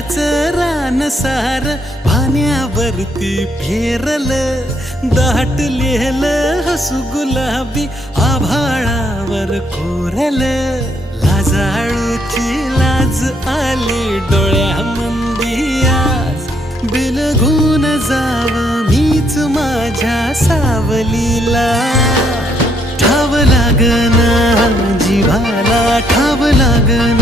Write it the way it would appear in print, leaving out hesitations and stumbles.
फुलाच रान सार पाण्यावरती फेरलं, दाटलेलं हसू गुलाबी आभाळावर कोरलं. लाजाळूची लाज आली डोळ्यामंदी आज, बिलगून जाव मीच माझ्या सावलीला. ठाव लागना जीवाला, ठाव लागना